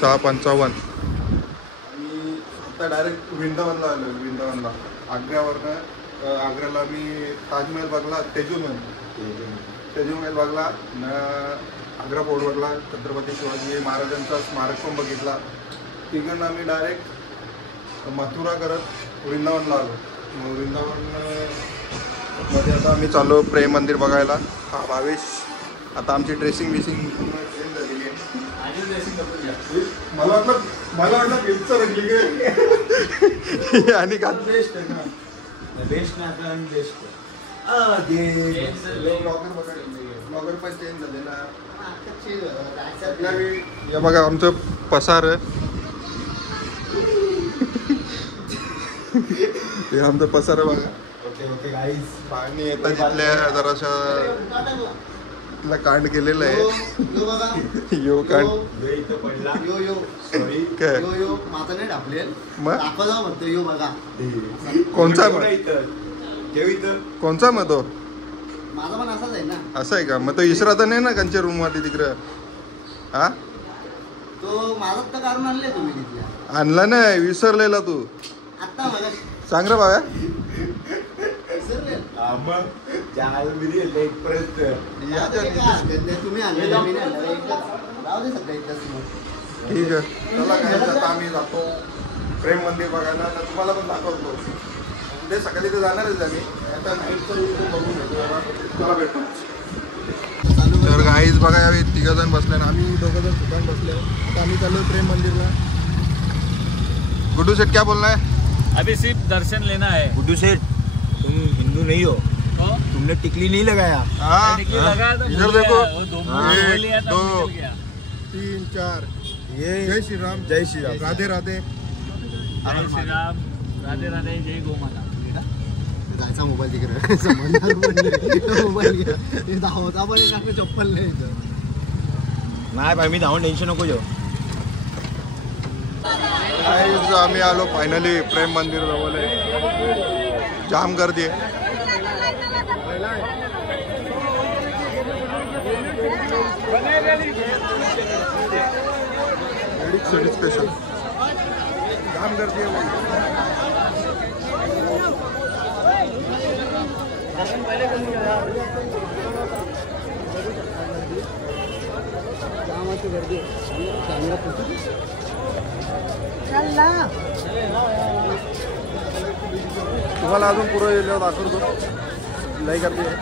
6:55 आणि आता डायरेक्ट वृंदावनला आलो. वृंदावनला आग्र्यावरनं आग्र्याला मी ताजमहल बघला, तेजूमहल बघला न, आग्रा फोर्ट बघला, छत्रपती शिवाजी महाराजांचा स्मारक पण बघितला. तिकडनं आम्ही डायरेक्ट मथुरा करत वृंदावनला आलो. मग वृंदावन मध्ये आता आम्ही चाललो प्रेम मंदिर बघायला. हा भावेश. आता आमची ड्रेसिंग बिसिंग चेंज झालेली आहे. मला वाटलं फिल्मचं रंगली आणि का बेस्ट आहे ना, बेस्ट ना बेस्ट ब्लॉगर पण चेंज झाले ना. या बघा आमचं पसार हे आमचं पसार बघा. ओके गाईस, पाणी येतात तिथल्या जराशा तिथला कांड केलेलं आहे. यो कांड काय कोणचा कोणचा मग तो माझा पण असाच आहे ना. असं आहे का? मग तो इसरा तर नाही ना कंच्या रूम मध्ये तिकडं? हा तो माझाच तर काढून आणले तुम्ही तिथल्या. आणला नाही, विसरलेला तू. आता मला सांग रे बाबा. तुम्ही आणले ठीक आहे. चला काय, आता आम्ही जातो प्रेम मंदिर बघायला. तर तुम्हाला पण दाखवतो. उद्या सकाळी तर जाणारच आम्ही. आता बघून घेतो. चला भेटतो. तर गाईज बघा, यावेळी 3 जण बसले ना, आम्ही 2 जण ठिकाण बसले. आता आम्ही चाललो प्रेम मंदिरला. गुड्डू सेठ क्या बोलना है? अभी सिर्फ दर्शन लेना है। गुड्डू सेठ, तुम हिंदू नहीं हो? तुमने टिकली नहीं लगाया? टिकली लगाया तो इधर देखो, 1 2 3 4 ये जय श्री राम. जय श्री राम. राधे राधे. जय श्री राम, राधे राधे, जय गो माता. जायचा मोबाईल तिकडे मोबाईल धावता पण एक चप्पल नाही इथं. नाही भाई, मी धावून टेन्शन नको घेऊ. आम्ही आलो फायनली प्रेम मंदिर जवळ आहे. जाम गर्दी आहे. सिटी स्पेशल जाम गर्दी आहे. तुम्हाला अजून पुढे गेल्यावर दाखवतो. लई गर्दी आहे.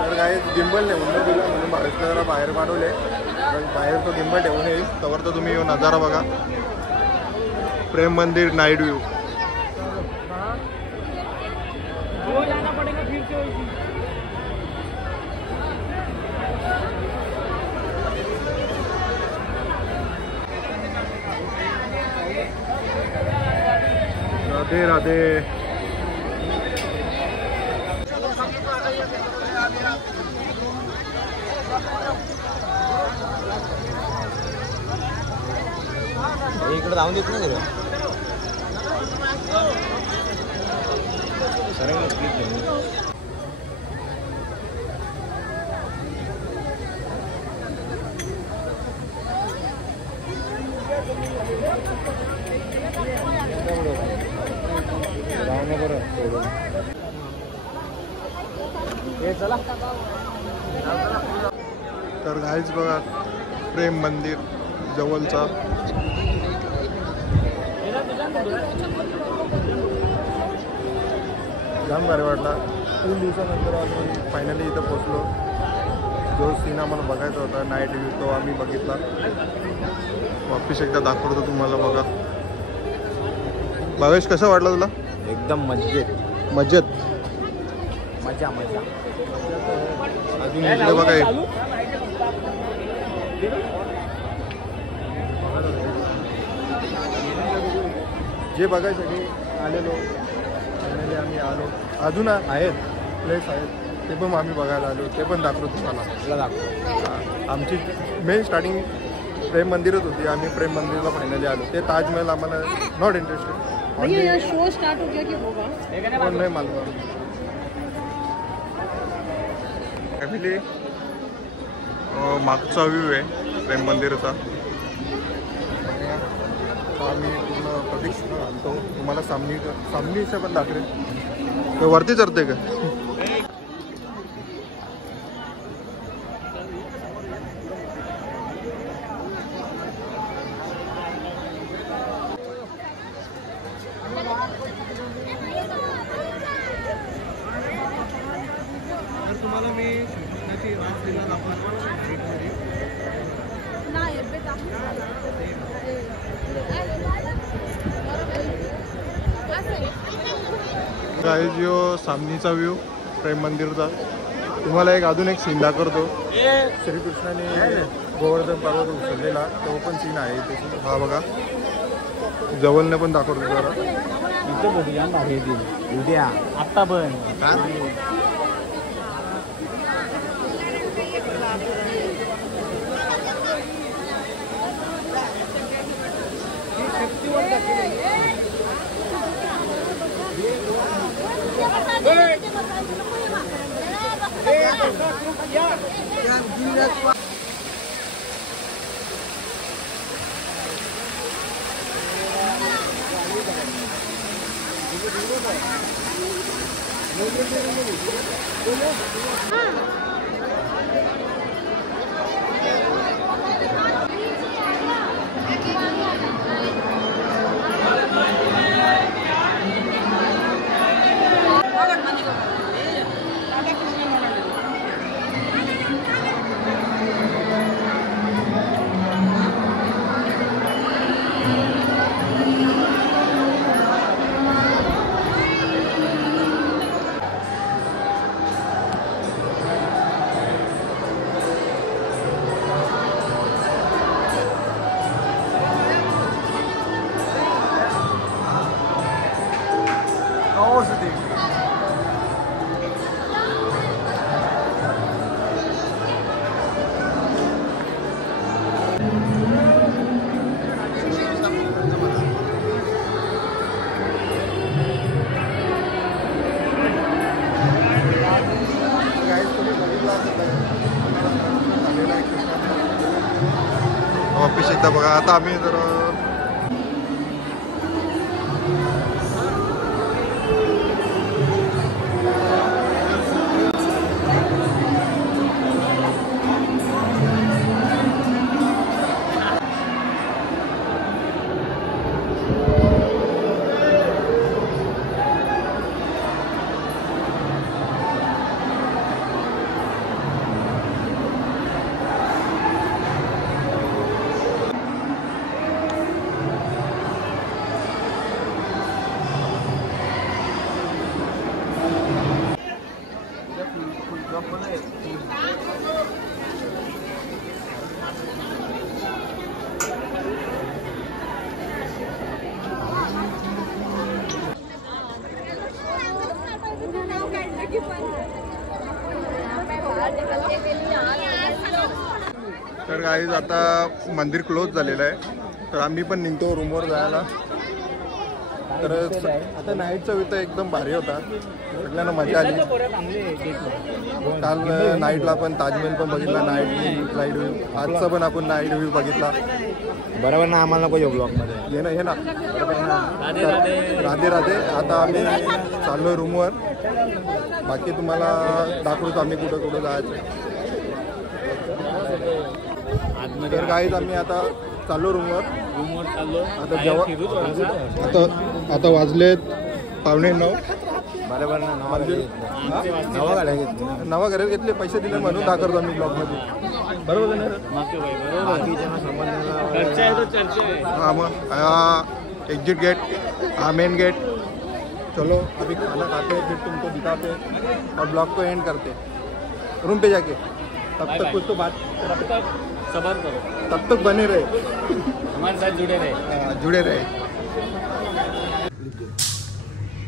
तर काय गिंबल नाही म्हणून दिलं, म्हणून बाहेरला जरा बाहेर पाठवले. बाहेर तो गिंबल ठेवून येईल. तवर तर तुम्ही नजारा बघा. प्रेम मंदिर नाईट व्ह्यू. राधे राधे. इकडे जाऊन देत ना तर गाईज बघा प्रेम मंदिर जवळचा. जाम भारी वाटला. 3 दिवसानंतर आम्ही फायनली इथं पोचलो. जो सीन आम्हाला बघायचा होता नाईट व्ह्यू तो आम्ही बघितला. वापिस एकदा दाखवतो तुम्हाला. बघा भावेश, कसं वाटलं तुला? एकदम मजेत मजेत. मजा मजा. अजून इकडे बघा जे बघायसाठी आलेलो फायनली आम्ही आलो. अजून आहेत प्लेस आहेत ते पण आम्ही बघायला आलो, ते पण दाखवतो तुम्हाला. आमची मेन स्टार्टिंग प्रेम मंदिरच होती. आम्ही प्रेम मंदिरला फायनली आलो. ते ताजमहल आम्हाला नॉट इंटरेस्टेड. शो स्टार्ट हो गया की होगा? पण नाही मालूम. फॅमिली मागचा व्ह्यू आहे प्रेम मंदिरचा. आम्ही पूर्ण प्रदक्षिणा आणतो तुम्हाला. सामनीचं पण दाखवेल. ते वरती चढते का? तुम्हाला मी कृष्णाची रासलीला दाखवतो नाईटमध्ये. गाईज यो सामनीचा व्ह्यू प्रेम मंदिरचा. तुम्हाला अजून एक सीन दाखवतो. श्रीकृष्णाने गोवर्धन पर्वत उचललेला तो पण सीन आहे त्याची. हा बघा जवळने पण दाखवतो जरा. उद्या आत्ता पण ऑफिस एकदा बघा. आता आम्ही जर तर गाईज आता मंदिर क्लोज झालेलं आहे. तर आम्ही पण निघतो रूमवर जायला. तर आता नाईटचा व्ह्यू तर एकदम भारी होता. सगळ्यांना मजा आली. काल नाईटला पण ताजमहल पण बघितला. Night view. आजचा पण आपण नाईट व्ह्यू बघितला. बरोबर ना. आम्हाला नको येऊ ब्लॉगमध्ये. हे ना राधे राधे. आता आम्ही चाललो रूमवर. बाकी तुम्हाला दाखवतो आम्ही कुठं कुठं जायचं. तर गाईज आम्ही आता चाललो रूमवर. चाललो आता जेव्हा आता वाजलेत 8:45. बरोबर ना. नवा गाड्या घेतली. नवा घरात घेतले. पैसे दिले म्हणून दाखवतो आम्ही ब्लॉगमध्ये. बरोबर ना? चर्चा आहे तो चर्चा आहे. हाँ मग एग्जिट गेट, हाँ मेन गेट. चलो अभी खाना खाते हैं, फिर तुमको दिखाते हैं और ब्लॉग को एंड करते हैं रूम पे जाके. तब तक कुछ तो बात सबर करो, तब तक बने रहे, हमारे साथ जुड़े रहे. जुडे रहे.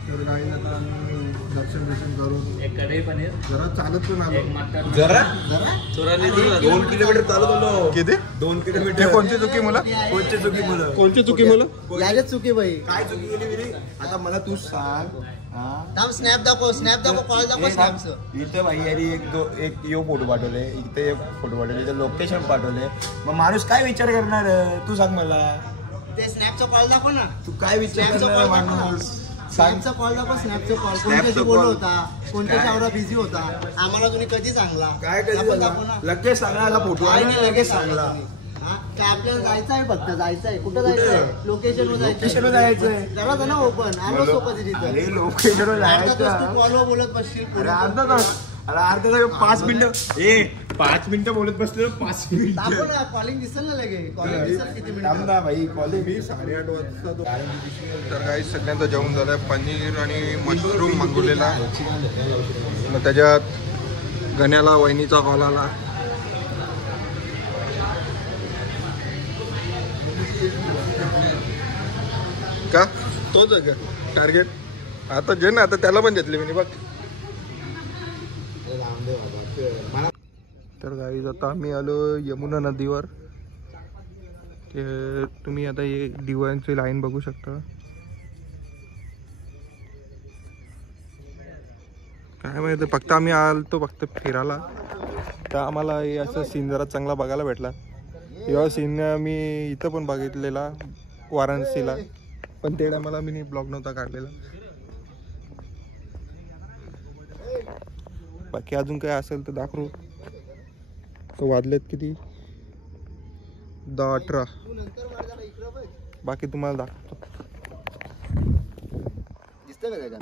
तर काही आता दर्शन करून एक कढई पनीर, जरा चालत पण आलो. एक मटन. जरा चोराली 2 किलोमीटर चालत आलो. किती 2 ते किलोमीटर. कोणची चुकी मुलं? कोणची चुकी मुलं? कोणची चुकी मुलं? यायलाच चुकी बाई. काय चुकी केली मेरी? आता मला तू सांग. थांब स्नॅप दाखव कॉल दाखव स्नॅपचं. इथं भाई यारी एक यो फोटो पाठवले, इथे एक फोटो पाठवले, इथं लोकेशन पाठवले. मग माणूस काय विचार करणार? तू सांग मला. ते स्नॅपचा कॉल दाखव ना. तू काय विचार स्नॅपचा करणार कॉल दाखव माणूस? ना. स्नॅपचा कॉल दाखव स्नॅपचा कॉल. कोणत्याशी call. बोलत होता, कोणत्याशी आवरा बिझी होता, आम्हाला तुम्ही कधी सांगला? काय कधी आपण दाखव ना. लगेच सांगायला फोटो काय आला नाही लगेच सांगला. हा? काय आपल्याला जायचं आहे, फक्त जायचं आहे. कुठं जायचं आहे? लोकेशनवर लोकेशनवर जायचंय. जरा ना ओपन आलो सोपं तिथं. अरे लोकेशनवर अर्धा तास तू जायचं. कॉलवर बोलत बसशील. अरे अर्धा तास. अरे अर्धा तास 5 मिनिटं. 5 मिनिटं बोलत बसलो. 5 दाखव मिनिटं. ना, कॉलिंग दिसेल ना लगे. कॉलिंग दिसेल किती मिनिट. थांब ना भाई कॉलेज. मी 8:30 वाजता तर काही सगळ्यांचं जेवण झालं. पनीर आणि मशरूम मागवलेला. मग त्याच्यात गण्याला वहिनीचा कॉल आला. का तोच आहे का टार्गेट? आता जे ना आता त्याला पण घेतले मी बघ. तर गाईज आता आम्ही आलो यमुना नदीवर. ते तुम्ही आता हे दिव्यांची लाईन बघू शकता. काय माहिती, फक्त आम्ही आलतो फक्त फिरायला, तर आम्हाला हे असं सीन जरा चांगला बघायला भेटला. जेव्हा सीन मी इथं पण बघितलेला वाराणसीला, पण ते टायमाला मी ब्लॉग नव्हता काढलेला. बाकी अजून काय असेल तर दाखवू. तो वाजलेत किती 10:18. बाकी तुम्हाला दाखवतो. दिसतंय का त्याच्यात?